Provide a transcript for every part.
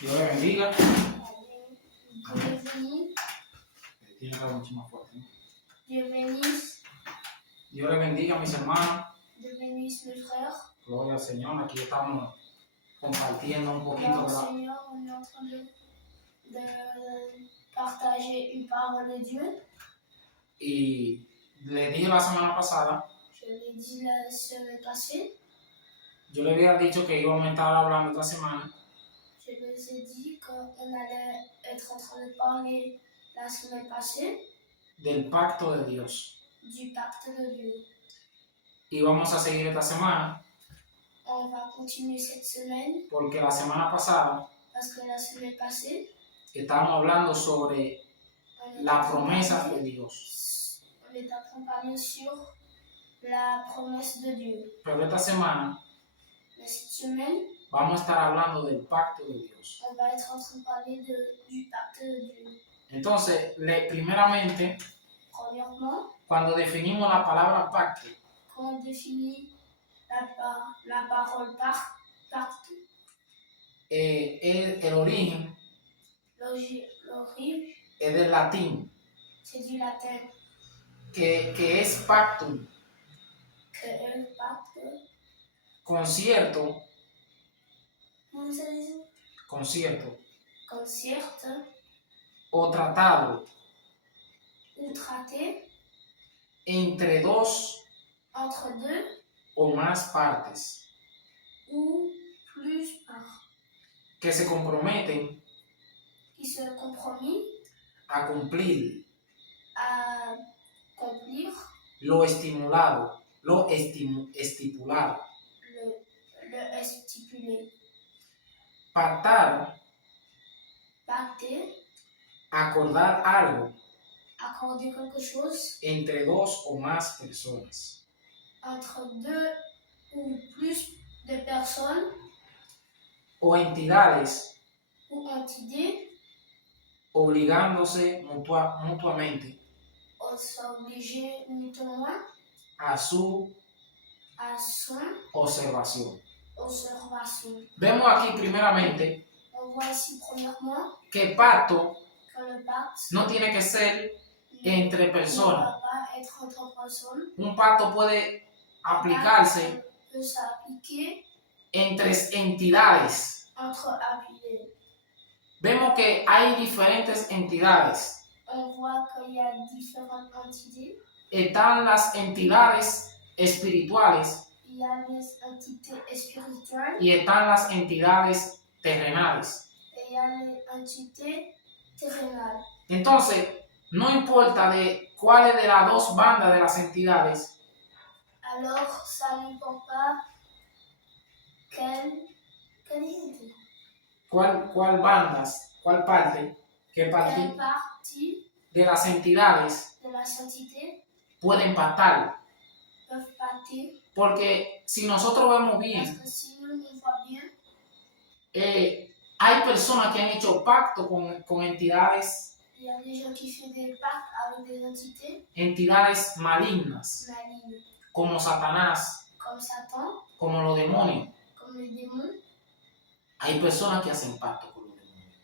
Dios le bendiga. Dieu bénisse. Tiene que hablar mucho más fuerte, ¿no? Dieu bénisse. Dios le bendiga, mis hermanos. Dieu bénisse mes frères. Gloria al Señor. Aquí estamos compartiendo un poquito Alors, de la, Seigneur, on est en train de partager une parole de Dieu. y le dije la semana pasada, Je l'ai dit la semaine passée. yo le había dicho que íbamos a estar hablando esta semana Je les ai dit qu'on allait être en train de parler la semaine passée del pacto de Dios. du pacte de Dieu. Y vamos a seguir esta semana On va continuer cette semaine porque la semana pasada parce que la semaine passée, estábamos hablando sobre on est en la train de promesa de parler- Dios. on est en train de parler sur la promesse de Dieu. Pero esta semana Mais cette semaine, vamos a estar hablando del pacto de Dios. on va être en train de parler du pacte de Dieu. Entonces, primeramente, Premièrement, cuando definimos la palabra pacto, quand on définit la parole pacte, el origen l'origine, es del latín, c'est du latin, que es pactum, que el pacte, concierto, comment ça dit? concierto, Concerte o tratado ou traité entre dos entre deux o más partes ou plus parts que se comprometen qui se compromis a cumplir à accomplir lo estipulado, le stipulé. pactar, Pacter, acordar algo accorder quelque chose entre dos o más personas, entre deux ou plus de personnes o entidades ou entités, obligándose mutuamente on s'oblige mutuellement a su à son observación. observation. Vemos aquí primeramente On voit ici premièrement que el pacto que le pacte no tiene que ser ne entre personas. va pas être entre personnes. Un pacto puede aplicarse Peut s'appliquer entre entidades. entre appelés. Vemos que hay diferentes entidades. On voit qu'il y a différentes entités. Están las entidades espirituales Il y a les entités spirituelles y están las entidades terrenales. et il y a les entités terrenales. Entonces, no importa de cuáles de las dos bandas de las entidades, Alors, ça n'importe pas quelle entité, cuál bandas, cuál parte, qué quelle parte partie de las entidades de la entité pueden pactar. peuvent pacter. Porque si nosotros vemos Parce bien, que si nous on voit bien, hay personas que han hecho pacto con entidades, il y a des gens qui font des pactes avec des entités entidades malignas, malignes, como Satanás, comme Satan, como los demonios. comme les démons. Hay personas que hacen pacto con los demonios.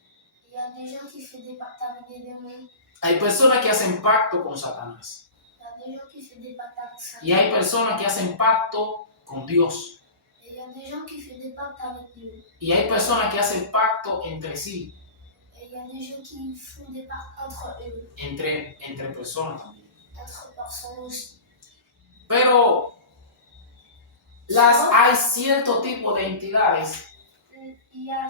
Il y a des gens qui font des pactes avec des démons. Hay personas que hacen pacto con Satanás. Il y a des gens qui font des pactes avec Satan. Y hay personas que hacen pacto con Dios. Et il y a des gens qui font des pactes avec Dieu. Y hay personas que hacen pacto entre sí, Et il y a des gens qui font des pactes entre eux, entre personas también. entre personnes aussi. Pero hay cierto tipo de entidades Il y a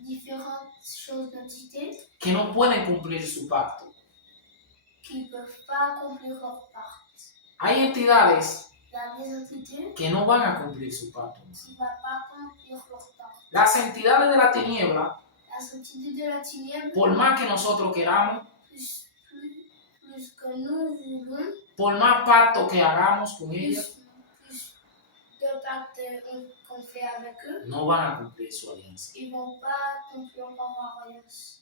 différentes choses d'entités que no pueden cumplir su pacto. qui ne peuvent pas accomplir leur pacte. Hay entidades Il y a des entités que no van a cumplir su pacto. qui ne vont pas accomplir leur pacte. Las entidades de la tiniebla, Las entités de la ténèbre, por más que nosotros queramos, plus que nous voulons, por más pacto que hagamos con ellas, plus de pactes qu'on fait avec eux, no van a cumplir su alianza. ils ne vont pas accomplir leur alliance.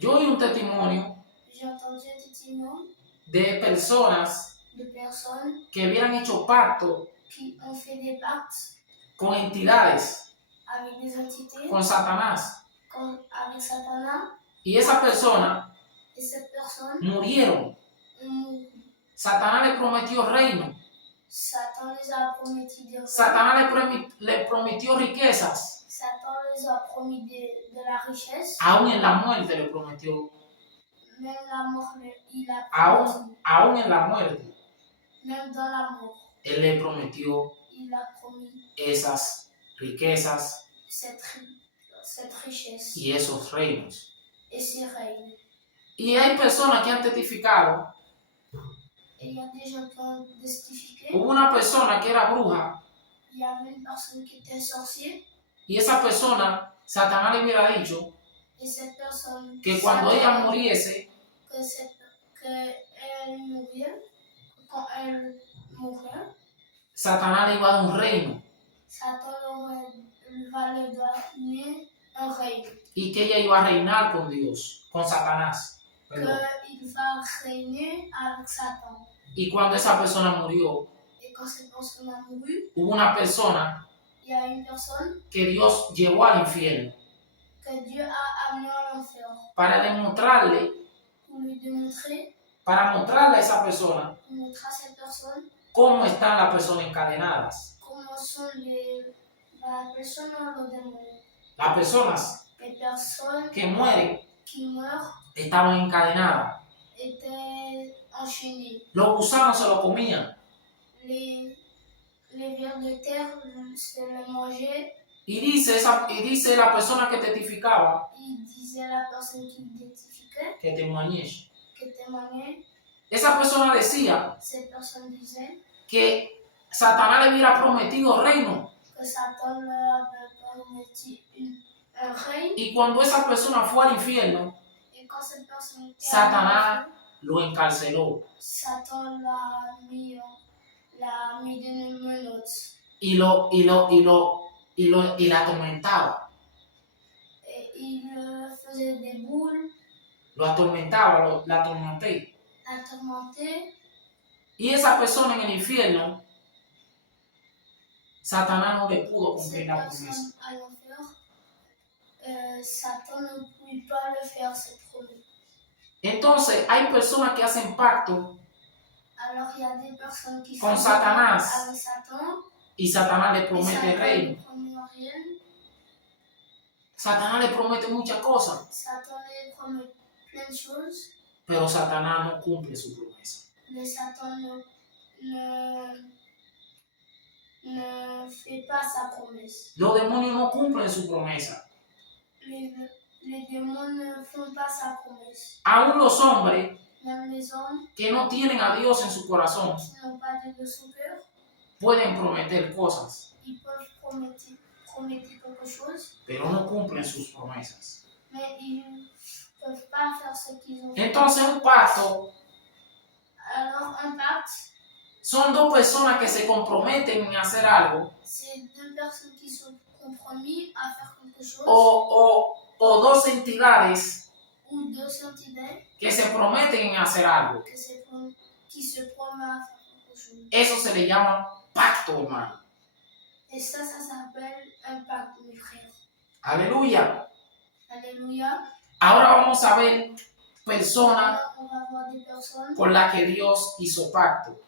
Yo oí un testimonio J'ai entendu un témoignage de personas de personnes que hubieran hecho pacto qui ont fait des pactes con entidades avec des entités, con Satanás. avec Satan, Y esa persona et cette personne murieron. mourut. Satanás le prometió reino. Satan les a promis des reins. Satanás le prometió riquezas. Satan les a promis de la richesse. Aún en la muerte le prometió. Même la mort, il a promis. Aún en la muerte, Même dans la mort, Él le prometió il a promis esas riquezas cette richesse y esos reinos. et ses règnes. Y hay personas que han testificado. Et il y a des gens qui ont testifié. Hubo una persona que era bruja Il y avait une personne qui était sorcier. y esa persona, Satanás le hubiera dicho Et cette personne, que cuando ella muriese, quand elle mourrait, Satanás le iba a dar un reino Satan va le donner un règne. y que ella iba a reinar con Dios, con Satanás. Perdón. Qu'il va régner avec Satan. Y cuando esa persona murió, Et quand cette personne a mouru, hubo una persona il y a une personne que Dios llevó al infierno que Dieu a amené à l'enfer para demostrarle, pour lui démontrer, para mostrarle a esa persona pour montrer à cette personne cómo están las personas encadenadas. comment sont la personne ou le démon. Las personas Les personnes que mueren qui meurent estaban encadenadas. étaient enchaînées. Los gusanos se lo comían. Les vers de terre se les mangeaient. Y dice la persona que testificaba, Il disait la personne qui identifiait, que témoignait. qui témoignait. Esa persona decía Cette personne disait que Satanás le hubiera prometido reino. que Satan leur avait promis un règne. Y cuando esa persona fue al infierno, Et quand cette personne était Satanás lo encarceló Satan l'a mis dans une menotte. y la atormentaba. Et il faisait des boules, Lo atormentaba, la atormenté. la tourmentait. Y esa persona en el infierno, Satanás no le pudo cumplir Cette la promesa. personne à l'enfer, Satan ne pouvait pas le faire, cette promesse. Entonces hay personas que hacen pacto Alors il y a des personnes qui con font Satanás avec Satan. y Satanás le Et promete Satan reino. ne promet rien. Satanás le promete muchas cosas, Satan lui promet plein de choses, pero Satanás no cumple su promesa. mais Satan ne fait pas sa promesse. Los demonios no cumplen su promesa. Les démons ne font pas sa promesse. Aún los hombres Même les hommes que no tienen a Dios en su corazón qui n'ont pas Dieu de son cœur, pueden prometer cosas, ils peuvent promettre quelque chose, pero no cumplen sus promesas. mais ils ne peuvent pas faire ce qu'ils ont fait. Entonces un pacto Alors un pacte, son dos personas que se comprometen en hacer algo c'est deux personnes qui sont compromis à faire quelque chose, o dos entidades ou deux entités que se prometen en hacer algo. qui se promettent à faire quelque chose. Eso se le llama pacto, hermano. Et ça s'appelle un pacte, mes frères. Aleluya. Alléluia. Ahora vamos a ver personas Alors, on va voir des personnes con las que Dios hizo pacto.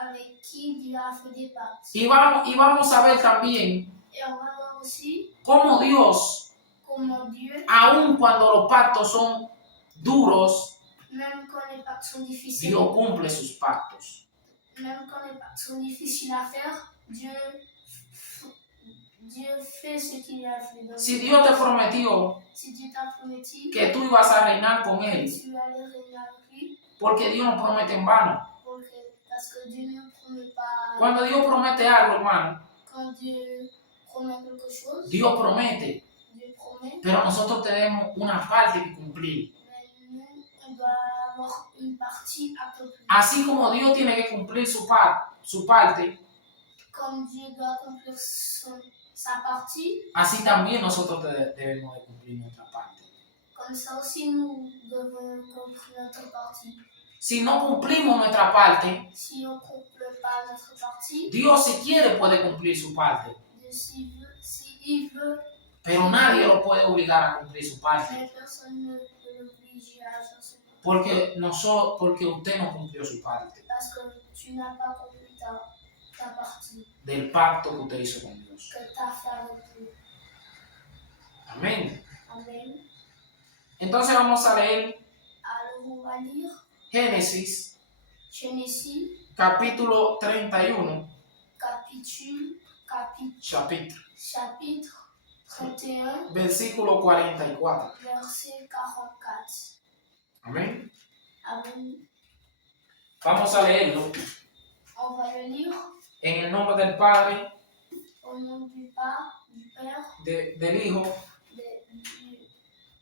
avec qui Dieu a fait des pactes. Y vamos a ver también Et on va voir aussi cómo Dios, comment Dieu, aun cuando los pactos son duros, même quand les pactes sont difficiles, Dios cumple sus pactos. même quand les pactes sont difficiles à faire, Dieu fait ce qu'il a fait. Donc, Si Dios te prometió si Dieu t'a promis que tú ibas a reinar con Él, que tu allais régner avec lui, porque Dios no promete en vano. parce que Dieu ne promet pas. Cuando Dios promete algo, hermano, Quand Dieu promet quelque chose, Dios promete, Dieu promet, pero nosotros tenemos una parte que cumplir. mais nous, on doit avoir une partie accomplie. Así como Dios tiene que cumplir su parte, Comme Dieu doit accomplir sa partie, así también nosotros debemos de cumplir nuestra parte. comme ça aussi nous devons accomplir notre partie. Si no cumplimos nuestra parte, Si on ne complète pas notre partie, Dios si quiere puede cumplir su parte. Dieu s'il veut, Pero nadie lo puede obligar a cumplir su parte. mais personne ne peut l'obliger à faire ce qu'il veut. Porque usted no cumplió su parte Parce que tu n'as pas compris ta partie del pacto que usted hizo con Dios. que tu as fait avec Dieu. Amén. Amen. Entonces vamos a leer Alors on va lire Génesis Génesis capítulo 31, chapitre 31, versículo 44. verset 44. Amén. Amen. Vamos a leerlo On va le lire en el nombre del Padre, au nom du Père, del Hijo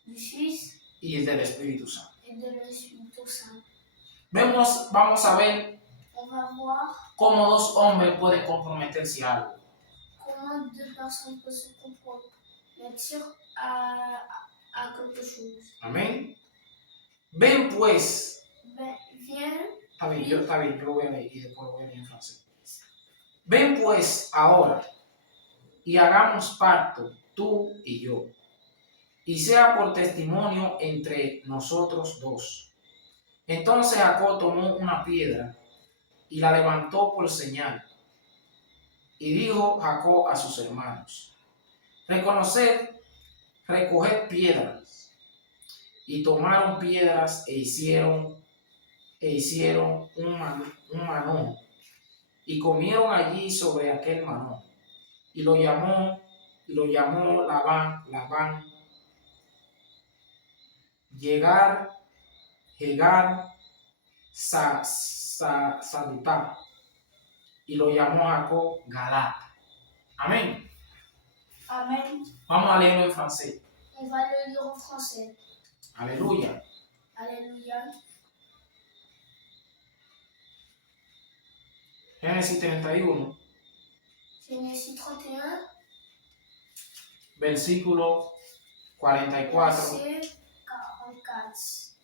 du Fils y del Espíritu Santo. et de l'Esprit Saint. Vamos a ver On va voir cómo dos hombres pueden comprometerse a algo. comment deux personnes peuvent se compromettre à quelque chose. Amén. Ven pues. Viens. Está bien, yo lo voy a leer y después lo voy a leer en francés. Ven pues ahora y hagamos pacto tú y yo, y sea por testimonio entre nosotros dos. Entonces Jacob tomó una piedra y la levantó por señal. Y dijo Jacob a sus hermanos: recoged piedras. Y tomaron piedras e hicieron un manojo, y comieron allí sobre aquel manojo, y lo llamó Labán, Jegar Salutá, y lo llamó Jacob Galat. Amén. Amen. Vamos a leerlo en francés. On va le lire en français. Aleluya. Alléluia. Génesis 31, Génesis 31, versículo 44 verset 44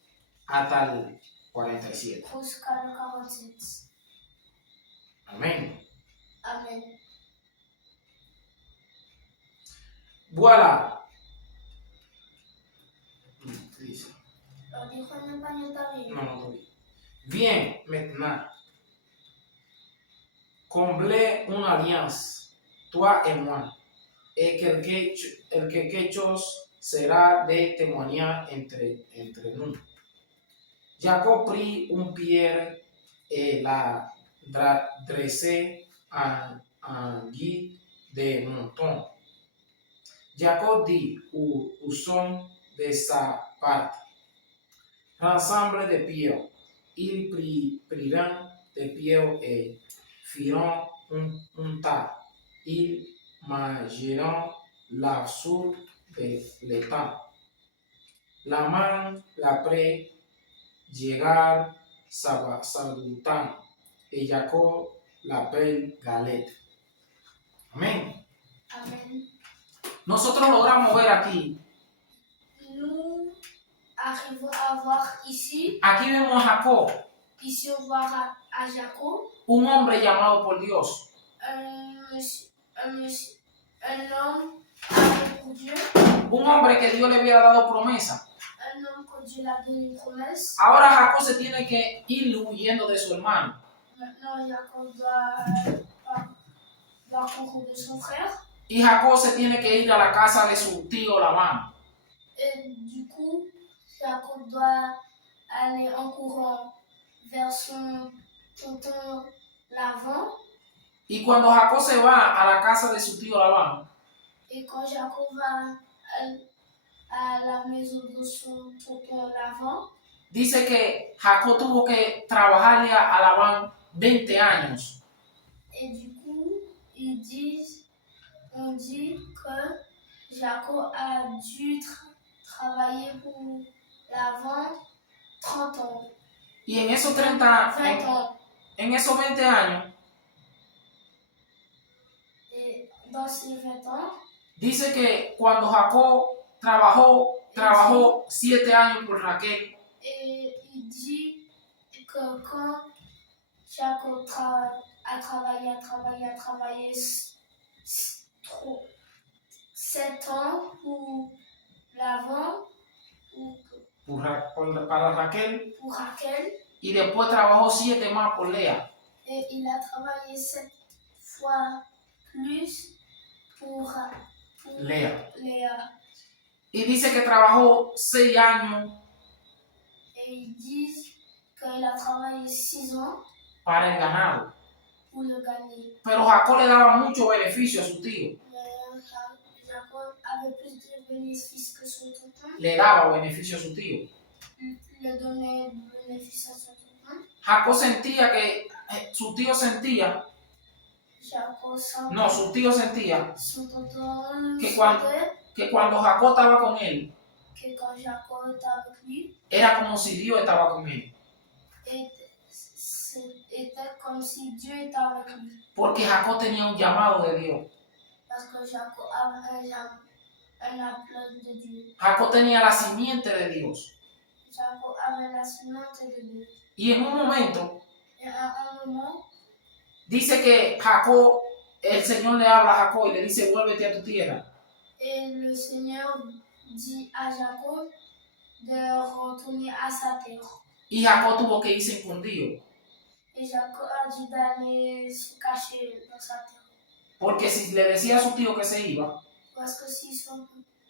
hasta el 47. jusqu'à le 47. Amén. Amen. Voilà. Dice. Lo dijo en español también. No, no, bien. Bien, maintenant. Comblez une alliance, toi et moi, et quelque chose sera de témoignage entre nous. Jacob prit une pierre et la dressait en guise de monton. Jacob dit aux hommes de sa part: rassemble des pierres. Ils prirent des pierres et firent un tas. Ils mangèrent la soupe de l'étang. La main l'après Jegar Salután, et Jacob l'appelle Galette. Amén. Amen. Nosotros logramos ver aquí. Nous arrivons à voir ici. Aquí vemos a Jacob. Ici, on voit à Jacob. Un hombre llamado por Dios. Un homme appelé pour Dieu. Un hombre que Dios le había dado promesa. Un homme que Dieu l'a donné une promesse. Ahora Jacob se tiene que ir huyendo de su hermano. Maintenant, Jacob doit courir de son frère. Y Jacob se tiene que ir a la casa de su tío Labán. Et du coup, Jacob doit aller en courant vers son tonton Laban. Y cuando Jacob se va a la casa de su tío Labán, et quand Jacob va à la maison de son tonton Laban, dice que Jacob tuvo que trabajarle a Labán 20 años. et du coup, on dit que Jacob a dû travailler pour Laban 30 ans. Y en esos 20 ans. En esos 20 años, Et dans ces 20 ans, dice que cuando Jacob trabajó 7 años por Raquel. Et il dit que quand Jacob a travaillé 7 ans pour Laban, para Raquel, pour Raquel, y después trabajó 7 más por Lea. et il a travaillé 7 fois plus pour Léa. Léa. Y dice que trabajó 6 años Et ils disent qu'il a travaillé 6 ans para el ganado. pour le gagner. Pero Jacob le daba mucho beneficio a su tío. Mais Jacob avait plus de bénéfices que son tonton. Le daba beneficio a su tío. Il le donnait bénéfice à son tonton. Jacob sentía que su tío sentía, Jacob no, su tío sentía son tonton que cuando Jacob estaba con él, que quand Jacob était avec lui, era como si Dios estaba con él. Était comme si Dieu était avec lui. Porque Jacob tenía un llamado de Dios. Parce que Jacob avait un appel de Dieu. Jacob tenía la simiente de Dios. Jacob avait la semence de Dieu. Y en un momento, Et à un moment, dice que Jacob, el Señor le habla a Jacob y le dice, vuélvete a tu tierra. et le Seigneur dit à Jacob de retourner à sa terre. Y Jacob tuvo que irse escondido. Et Jacob a dû d'aller se cacher dans sa terre. Porque si le decía a su tío que se iba, Parce que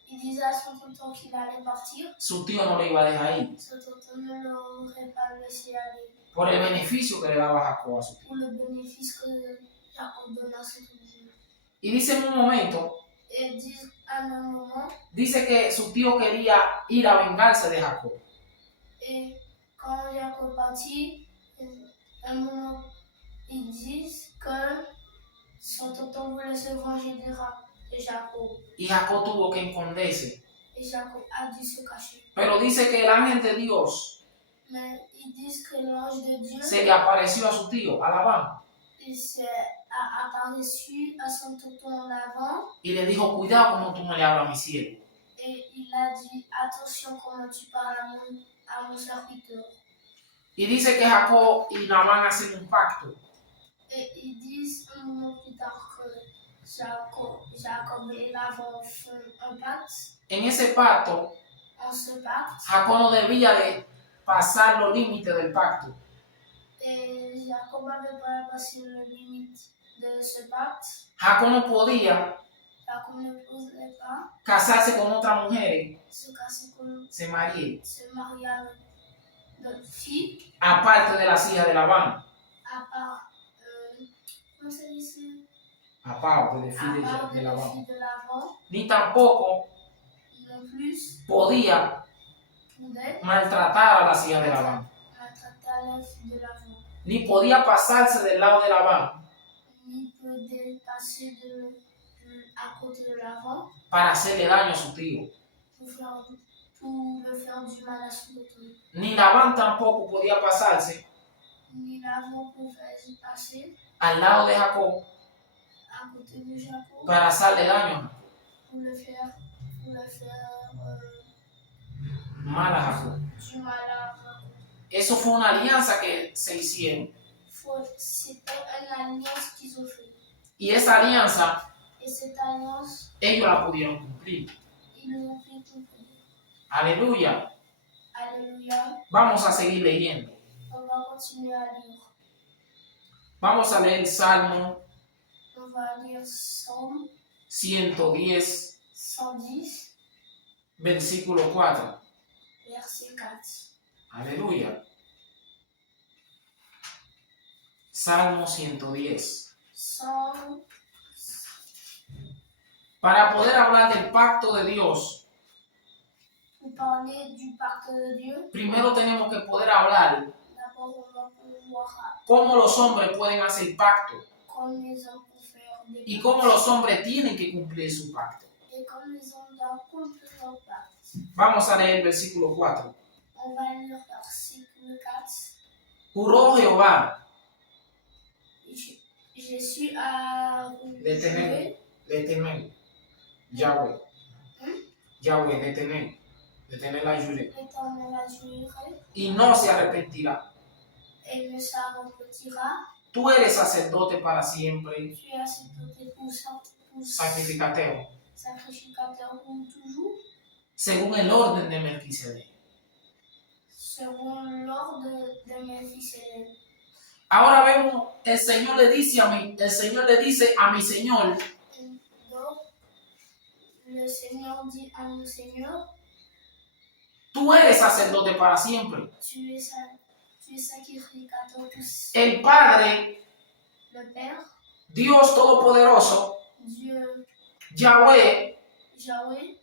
il disait à son tonton qu'il allait partir, su tío no le iba a dejar ir. son tonton ne l'aurait pas laissé aller. Por el beneficio que le daba Jacob a su tío. Pour le bénéfice que Jacob donnait à son tonton. Y dice en un momento, Et dit à un moment, dice que su tío quería ir a vengarse de Jacob. et quand Jacob partit, à un moment, ils disent que son tonton voulait se venger de Jacob. Y Jacob tuvo que esconderse. Et Jacob a dû se cacher. Pero dice que el ángel de Dios Mais ils disent que l'ange de Dieu se le apareció a su tío, a Labán, il a apparu à son tonton Laban y le dijo, cuidado como tú no le hablas a mi siervo. et il a dit attention comment tu parles à mon serviteur. Y dice que Jacob y Labán hacen un pacto. Et ils disent un moment plus tard que Jacob et Laban font un pacte. En ese pacto, En ce pacte, Jacob no debía de pasar los límites del pacto. et Jacob n'avait pas passé la limite de ce pacte. Jacob no podía Jacob ne pouvait pas casarse con otras mujeres, se caser con se marier, se marier avec d'autres filles, aparte de las hijas de Labán, à part, comment ça dit aparte de à filles part de des Labán. filles de Laban, Ni tampoco non plus podía pouvait maltratar a las hijas de Labán, maltraiter les filles de Laban, ni podía pasarse del lado de Labán ni pouvait passer à côté de Laban para hacerle daño a su tío. pour le faire du mal à son tonton. Ni Labán tampoco podía pasarse Ni Laban pouvait passer al lado de Jacob à côté de Jacob para hacerle daño a Jacob, pour le faire mal a Jacob. du mal à Jacob. Eso fue una alianza que se hicieron. C'était une alliance qu'ils ont fait. Y esa alianza Et cette alliance, ellos la pudieron cumplir. ils l'ont fait cumplir. Aleluya. Alléluia. Vamos a seguir leyendo. On va continuer à lire. Vamos a leer Salmo On va lire Psaume 110, 110, versículo 4. verset 4. Aleluya. Salmo 110. Psaume, Para poder hablar del pacto de Dios, pour parler du pacte de Dieu, primero tenemos que poder hablar d'abord on va pouvoir cómo los hombres pueden hacer pacto comme les hommes pour faire des y pactes. cómo los hombres tienen que cumplir su pacto. Et comme les hommes doivent accomplir leur pacte. Vamos a leer el versículo 4. On va lire l'article 4. Juró Jehová, Je suis à detener, Yahweh, Yahweh, detener la lluvia, L'Éternel a juré y no se arrepentirá. et ne s'arrêtera. Tú eres sacerdote para siempre, Tu es sacerdote pour sacrificateo. sacrificateur pour toujours, según el orden de Melquisedec. selon l'ordre de Melchizedek. Ahora vemos, el Señor le dice a mi Señor, Donc, le Seigneur dit à mon Seigneur, tú eres sacerdote para siempre. tu es sacrificateur pour El Padre, le Père, Dios Todopoderoso, Dieu, Yahweh, Yahweh,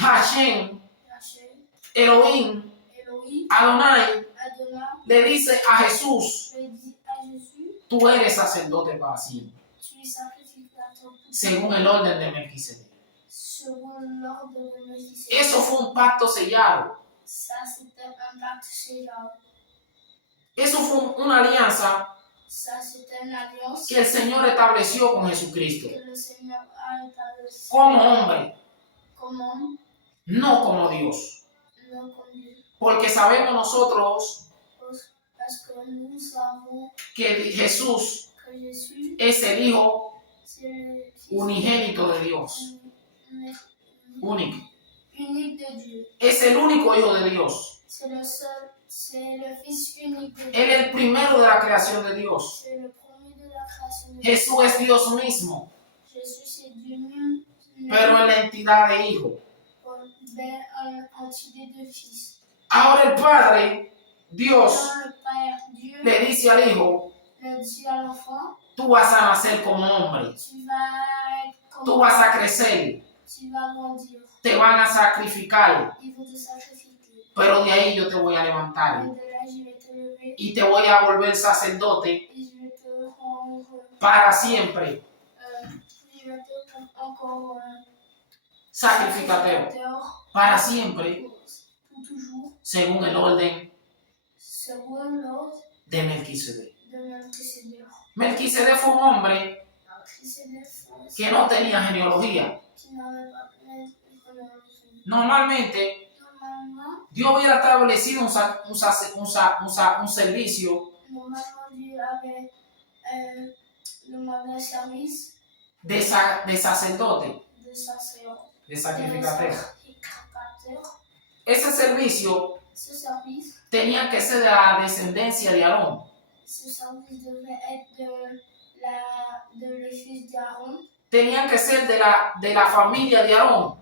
Hashem, Yahshua, Elohim, Elohim, Adonai, Adonai, le dice a Jesús, le dit à Jésus, tú eres sacerdote para siempre, tu es sacrificateur pour según el orden de Melquisedec. selon l'ordre de Melchizedek. Eso fue un pacto sellado. Ça, c'était un pacte célèbre. Eso fue una alianza Ça, c'était une alliance que el Señor estableció con Jesucristo, que le Seigneur a établie como hombre, comme homme, no como Dios. non comme Dieu. Porque sabemos nosotros Parce que nous savons que Jesús que Jésus, es el Hijo c'est le Fils unigénito de Dios, único. unique de Dieu. Es el único Hijo de Dios. C'est le Fils unique de Él Dieu. es el primero de la creación de Dios. C'est le premier de la création de Dieu. Jesús es Dios mismo, Jésus, c'est Dieu même, pero en la entidad de Hijo. mais en entité de Fils. Ahora el Padre, Dios, Quand le Père, Dieu, le dice al Hijo, le dit à l'enfant, tú vas a nacer como hombre, tu vas être comme tú vas a crecer, tu vas grandir. te van a sacrificar, Il faut te sacrifier. pero de ahí yo te voy a levantar Et de là, je vais te lever y te voy a volver sacerdote et je vais te rendre, para siempre, je vais te rendre encore sacrificateo, sacrificateur para siempre, pour toujours, según el orden selon l'ordre de Melquisedec. de Melchizedek. Melquisedec fue un hombre Melchizedek, que no tenía genealogía. qui n'avait pas plein de Normalmente, Normalement, Dios hubiera establecido un servicio Dieu avait demandé un service de sacerdote, de sacerdoce, de sacrificateo. sacrificateur. Ese servicio Ce service, tenía que ser de la descendencia de Aarón. ce service devait être de les fils d'Aaron, Tenía que ser de la familia de Aarón.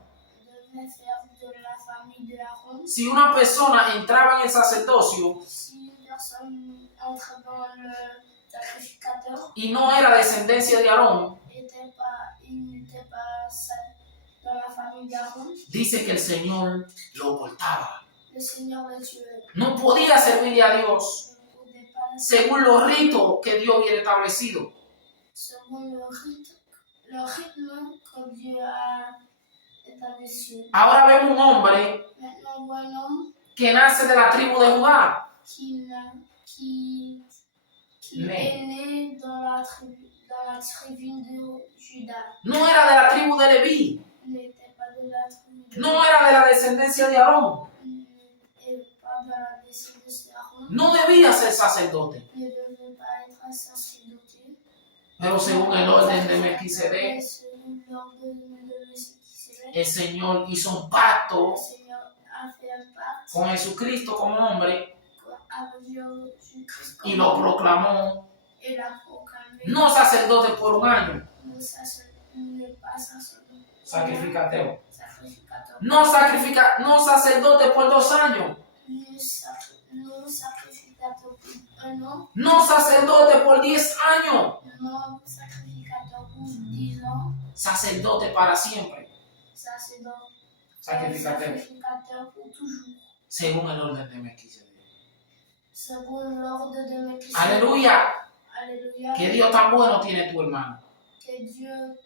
devait faire de la famille d'Aaron. Si una persona entraba en el sacerdocio Si une personne entre dans le sacrificateur, y no era descendencia de Aarón, il n'était pas dans la famille d'Aaron, dice que el Señor lo cortaba. le Seigneur le tuait. No podía servirle a Dios Ne pouvait pas según los ritos que Dios hubiera establecido. selon le rythme que Dieu a établi. Ahora vemos un hombre Maintenant, on voit un homme que nace de la tribu de Judá. qui Né. est né dans la tribu de Judas. No era de la tribu de Leví. Il n'était pas de la tribu de No era de la descendencia de Aarón. et pas de la descendance d'Aaron. No debía ser sacerdote. Il ne devait pas être un sacerdote. Pero según el orden de Melquisedec, Mais selon l'ordre de Melchizedek, el Señor hizo un le pacto Seigneur a fait un pacte con Jesucristo como hombre avec Jésus-Christ y lo proclamó et l'a proclamé. no sacerdote por un año, Ne pas sacerdote. sacrificateo. Sacrificateur. No sacerdote por 2 años, Non sacrificateur pour un an. no sacerdote por 10 años, Non sacrificateur pour 10 ans. sacerdote para siempre, sacrificateo, Sacrificateur pour toujours. según el orden de Melquisedec. Selon l'ordre de Melchizedek. Aleluya, Alléluia. que Dios tan bueno tiene tu hermano. Que Dieu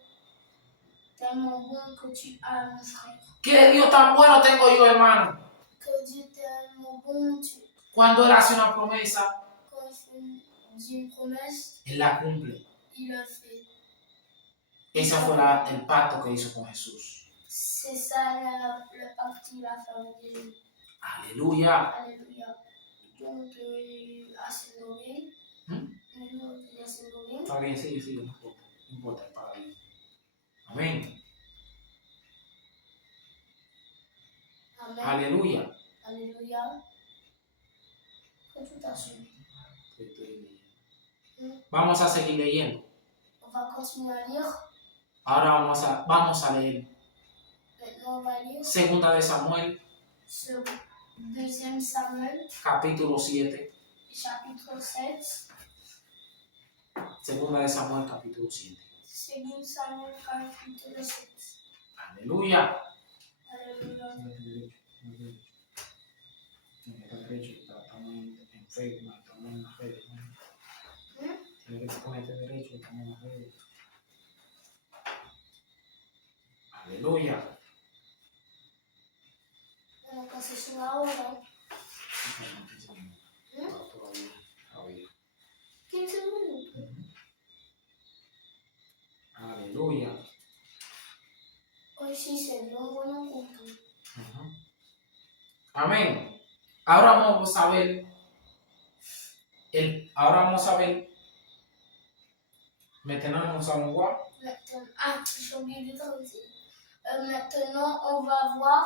tellement bon que tu as, mon frère. Que Dios tan bueno tengo yo, hermano. Que Dieu tellement bon, Cuando Él hace una promesa, quand il dit une promesse, Él la cumple. il le fait. Ese fue el pacto que hizo con Jesús. C'est ça le pacte qu'il a fait avec Jésus. Aleluya. Alléluia. Donc, assez nommé. Maintenant, il est assez nommé. Está bien, sigue, no importa, para Dios. Amén. Aleluya. Alléluia. Que tout a suivi. Vamos a seguir leyendo. On va continuer à lire. Ahora vamos a leer Maintenant, on va lire Segunda de Samuel, sur 2 Samuel, capítulo 7. chapitre 7. Segunda de Samuel, capítulo 7. 2 Samuel, capítulo 7. Aleluya. Alléluia. Estamos en Facebook, estamos en las redes. Tienes que ponerte derecho, estamos en las redes. Aleluya. On va passer sur la hora. 15 minutes. Aleluya. Hoy sí se dio un buen culto. Amén. Ahora vamos a ver maintenant nous allons voir J'ai oublié de traduire. Maintenant, on va voir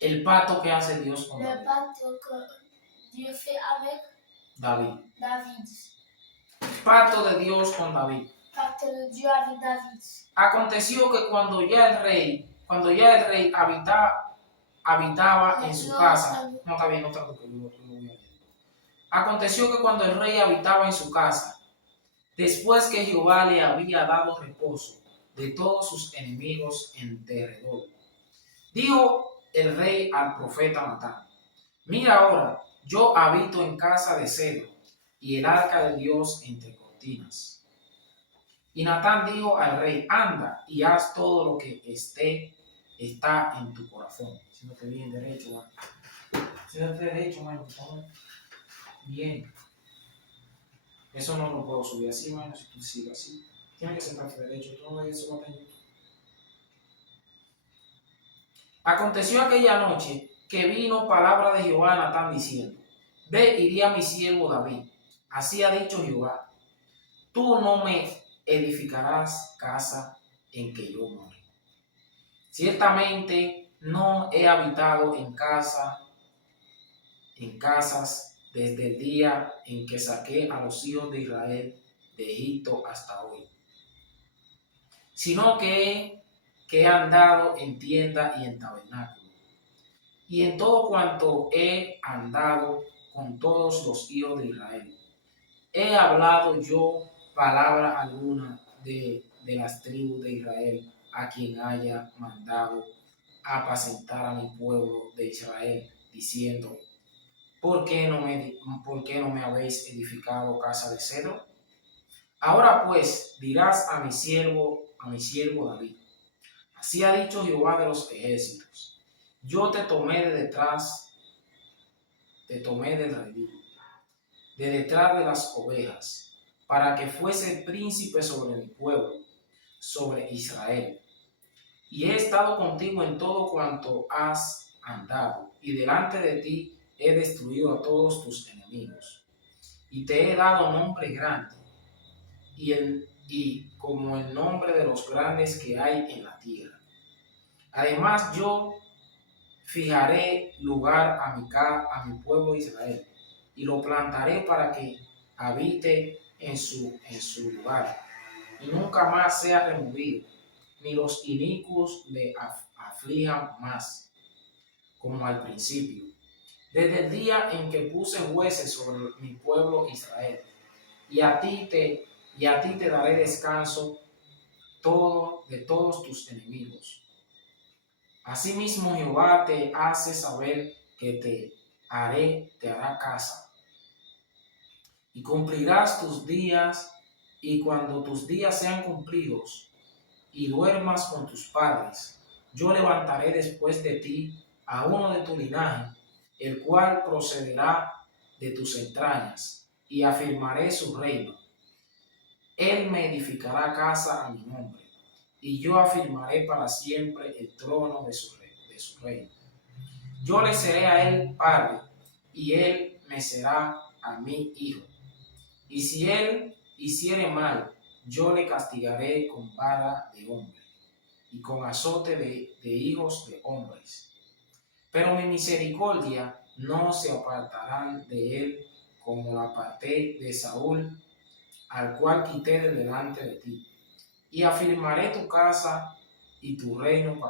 el pacto que hace Dios con le David. pacte que Dieu fait avec David. David. Pacto de Dios con David. Pacte de Dieu avec David. Aconteció que cuando ya el rey habitaba en su casa, no está bien, no traduzco, yo lo voy a leer. Aconteció que cuando el rey habitaba en su casa, después que Jehová le había dado reposo de todos sus enemigos en derredor, dijo el rey al profeta Natán: mira ahora, yo habito en casa de cedro, y el arca de Dios entre cortinas. Y Natán dijo al rey: anda y haz todo lo que está en tu corazón. Siéntate bien derecho, man. Siéntate derecho, man, por favor. Bien. Eso no lo puedo subir así, man, si tú sigues así. Tienes que sentarte derecho, todo eso va a tener. Aconteció aquella noche que vino palabra de Jehová a Natán diciendo: ve y di a mi siervo David, así ha dicho Jehová, tú no me edificarás casa en que yo more. Ciertamente no he habitado en casas desde el día en que saqué a los hijos de Israel de Egipto hasta hoy, sino que he andado en tienda y en tabernáculo, y en todo cuanto he andado con todos los hijos de Israel. He hablado yo palabra alguna de las tribus de Israel, a quien haya mandado apacentar a mi pueblo de Israel, diciendo: ¿por qué no me habéis edificado casa de cedro? Ahora pues dirás a mi siervo David: así ha dicho Jehová de los ejércitos, yo te tomé de detrás del redil, de detrás de las ovejas, para que fuese príncipe sobre mi pueblo, sobre Israel. Y he estado contigo en todo cuanto has andado, y delante de ti he destruido a todos tus enemigos. Y te he dado nombre grande, y como el nombre de los grandes que hay en la tierra. Además yo fijaré lugar a mi pueblo Israel, y lo plantaré para que habite en su lugar, y nunca más sea removido, ni los inicuos le aflijan más, como al principio, desde el día en que puse jueces sobre mi pueblo Israel. Y a ti te daré descanso de todos tus enemigos. Asimismo Jehová te hace saber que te hará casa, y cumplirás tus días, y cuando tus días sean cumplidos y duermas con tus padres, yo levantaré después de ti a uno de tu linaje, el cual procederá de tus entrañas, y afirmaré su reino. Él me edificará casa a mi nombre, y yo afirmaré para siempre el trono de su reino. Yo le seré a él padre, y él me será a mí hijo. Y si él hiciere mal, yo le castigaré con vara de hombre, y con azote de hijos de hombres. pero mi misericordia no se apartarán de él, como la aparté de Saúl, al cual quité de delante de ti. Y afirmaré tu casa y tu reino para